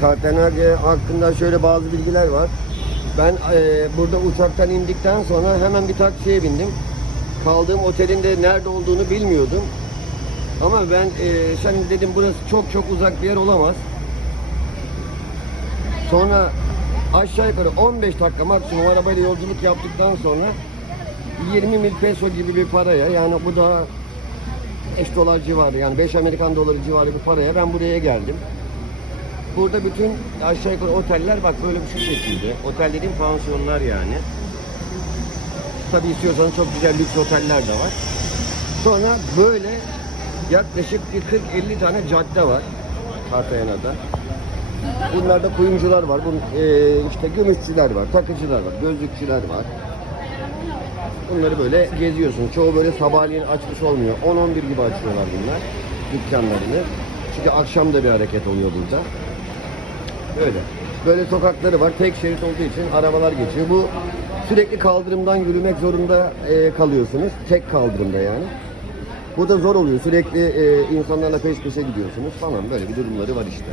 Kartanaga hakkında şöyle bazı bilgiler var. Ben e, burada uçaktan indikten sonra hemen bir taksiye bindim. Kaldığım otelin de nerede olduğunu bilmiyordum. Ama ben e, şimdi dedim burası çok çok uzak bir yer olamaz. Sonra aşağı yukarı 15 dakika maksimum arabayla yolculuk yaptıktan sonra 20 mil peso gibi bir paraya yani bu da 5 dolar civarı yani 5 Amerikan doları civarı bir paraya ben buraya geldim. Burada bütün aşağı yukarı oteller bak böyle bir şu şekilde. Otel dediğim pansiyonlar yani. Tabii istiyorsanız çok güzel lüks oteller de var. Sonra böyle yaklaşık bir 40-50 tane cadde var Cartagena'da. Bunlarda kuyumcular var, bunun, e, işte gümüşçüler var, takıcılar var, gözlükçüler var. Bunları böyle geziyorsunuz. Çoğu böyle sabahleyin açmış olmuyor. 10-11 gibi açıyorlar bunlar dükkanlarını. Çünkü akşam da bir hareket oluyor burada. Böyle. Böyle sokakları var. Tek şerit olduğu için arabalar geçiyor. Bu sürekli kaldırımdan yürümek zorunda e, kalıyorsunuz. Tek kaldırımda yani. Bu da zor oluyor. Sürekli e, insanlarla peş peşe gidiyorsunuz falan. Böyle bir durumları var işte.